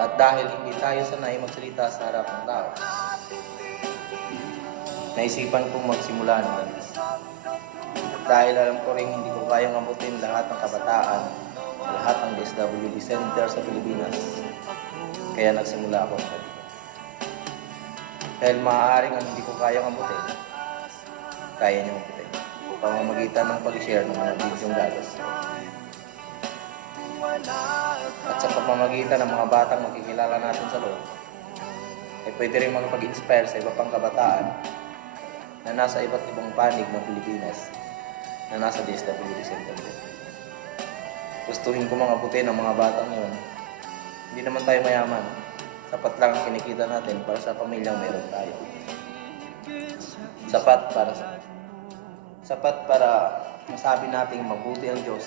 At dahil hindi tayo sanay magsalita sa harap ng tao, naisipan kong magsimula ng ganito. At dahil alam ko rin hindi ko kayang abutin lahat ng kabataan sa lahat ng DSWD Center sa Pilipinas, kaya nagsimula ako ng ganito. Dahil maaaring ang hindi ko kayang abutin, kaya niyo abutin. Pamamagitan ng pag-share ng mga videong galos. At sa pamamagitan ng mga batang makikilala natin sa loob, ay pwede rin makapag-inspire sa iba pang kabataan na nasa iba't ibang panig ng Pilipinas na nasa DSWD Center. Gustuhin ko mga abutin ang mga batang yun. Hindi naman tayo mayaman. Sapat lang ang kinikita natin para sa pamilyang meron tayo. Sapat para masabi nating mabuti ang Diyos,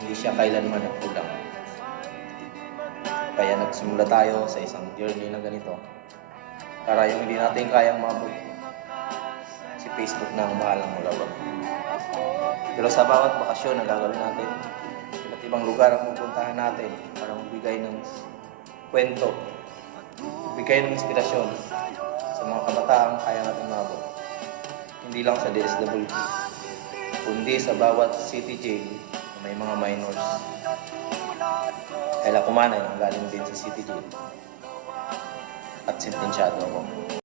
hindi siya kailanman nagkulang. Kaya nagsimula tayo sa isang journey na ganito. Para yung hindi natin kayang maabot, si Facebook na ang mahalang magabot. Pero sa bawat bakasyon na gagawin natin, iba't ibang lugar ang pupuntahan natin para magbigay ng kwento, magbigay ng inspirasyon sa mga kabataang kaya natin maabot. Hindi lang sa DSWD, kundi sa bawat city jail na may mga minors. Kaya kumanay ang galing din sa city jail at sentensyado ako.